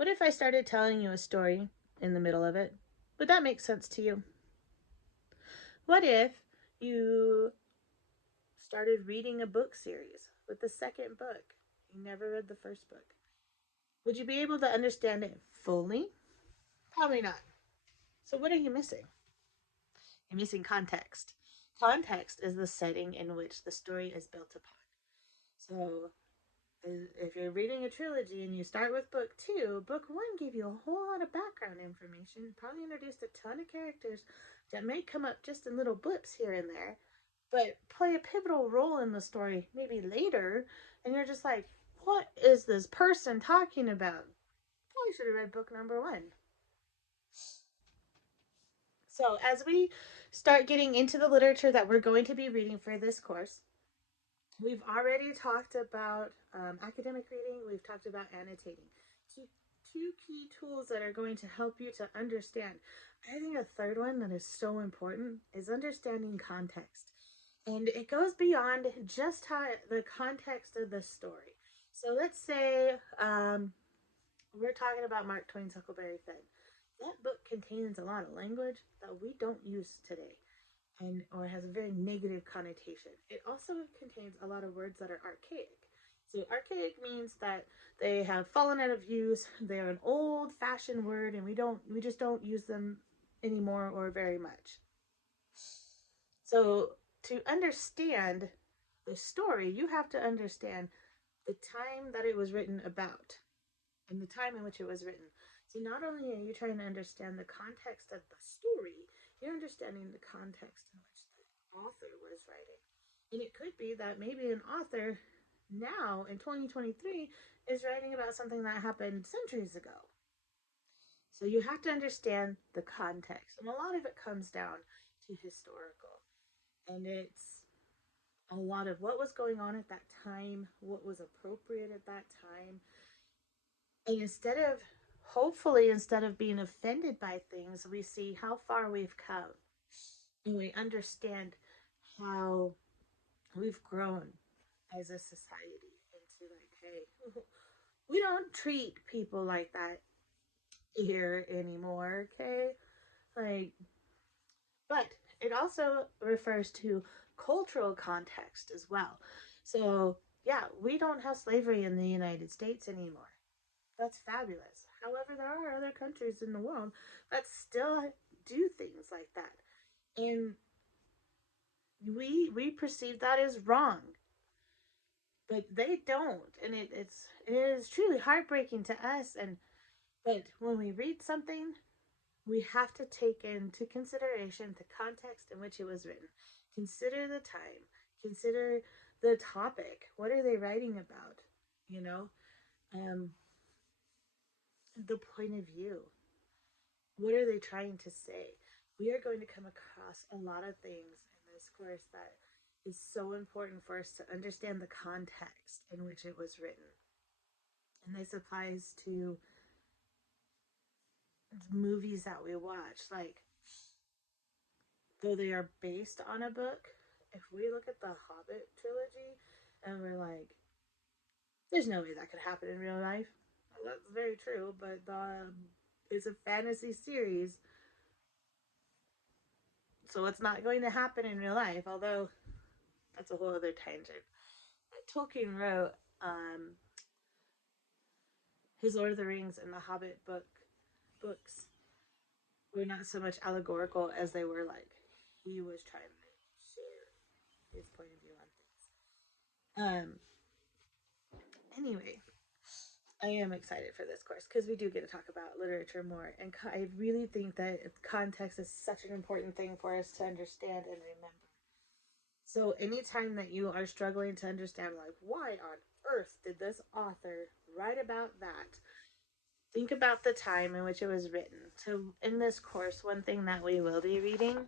What if I started telling you a story in the middle of it? Would that make sense to you? What if you started reading a book series with the second book? You never read the first book. Would you be able to understand it fully? Probably not. So, what are you missing? You're missing context. Context is the setting in which the story is built upon. So, if you're reading a trilogy and you start with book two, book one gave you a whole lot of background information, probably introduced a ton of characters that may come up just in little blips here and there, but play a pivotal role in the story maybe later, and you're just like, what is this person talking about? Probably should have read book number one. So, as we start getting into the literature that we're going to be reading for this course, we've already talked about academic reading, we've talked about annotating. Two key tools that are going to help you to understand. I think a third one that is so important is understanding context. And it goes beyond just how the context of the story. So let's say we're talking about Mark Twain's Huckleberry Finn. That book contains a lot of language that we don't use today and or has a very negative connotation. It also contains a lot of words that are archaic. So archaic means that they have fallen out of use. They're an old-fashioned word, and we just don't use them anymore or very much. So to understand the story, you have to understand the time that it was written about and the time in which it was written. So not only are you trying to understand the context of the story, you're understanding the context in which the author was writing. And it could be that maybe an author now in 2023 is writing about something that happened centuries ago. So you have to understand the context. And a lot of it comes down to historical. And it's a lot of what was going on at that time, what was appropriate at that time. And instead of being offended by things, we see how far we've come. And we understand how we've grown as a society into like, hey, we don't treat people like that here anymore, okay? Like, but it also refers to cultural context as well. So, yeah, we don't have slavery in the United States anymore. That's fabulous. However, there are other countries in the world that still do things like that. And we perceive that as wrong. But they don't. And it is truly heartbreaking to us. And but when we read something, we have to take into consideration the context in which it was written. Consider the time. Consider the topic. What are they writing about? You know, um, the point of view. What are they trying to say? We are going to come across a lot of things in this course that is so important for us to understand the context in which it was written. And this applies to movies that we watch. Like, though they are based on a book, if we look at the Hobbit trilogy and we're like, there's no way that could happen in real life. Well, that's very true, but it's a fantasy series, so it's not going to happen in real life. Although that's a whole other tangent. Tolkien wrote his Lord of the Rings and the Hobbit books were not so much allegorical as they were like he was trying to share his point of view on things. Anyway, I am excited for this course because we do get to talk about literature more, and I really think that context is such an important thing for us to understand and remember. So anytime that you are struggling to understand, like, why on earth did this author write about that? Think about the time in which it was written. So in this course, one thing that we will be reading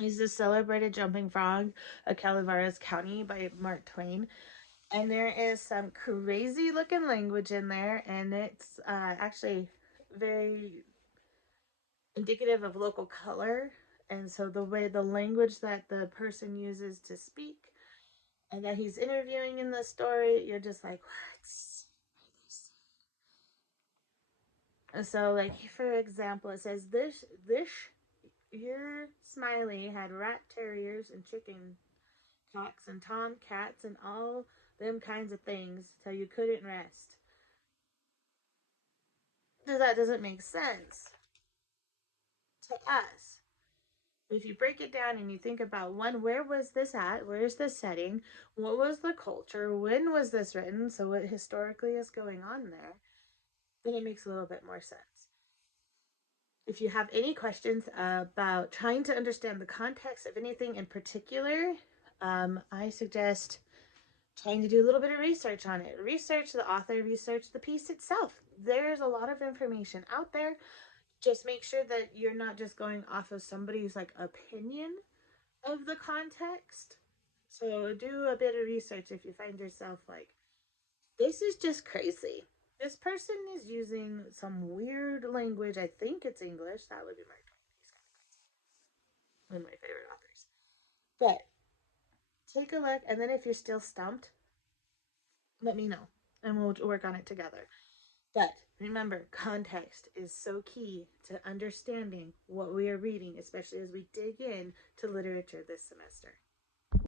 is The Celebrated Jumping Frog of Calaveras County by Mark Twain. And there is some crazy looking language in there, and it's actually very indicative of local color. And so the way the language that the person uses to speak and that he's interviewing in the story, you're just like, what? So, like for example, it says this your Smiley had rat terriers and chicken cocks and tomcats and all them kinds of things till you couldn't rest. So that doesn't make sense to us. If you break it down and you think about one, where was this at? Where's the setting? What was the culture? When was this written? So, what historically is going on there? Then it makes a little bit more sense. If you have any questions about trying to understand the context of anything in particular, I suggest trying to do a little bit of research on it. Research the author, research the piece itself. There's a lot of information out there. Just make sure that you're not just going off of somebody's like opinion of the context. So do a bit of research if you find yourself like, this is just crazy. This person is using some weird language. I think it's English. That would be my one of my favorite authors. But take a look, and then if you're still stumped, let me know, and we'll work on it together. But remember, context is so key to understanding what we are reading, especially as we dig in to literature this semester.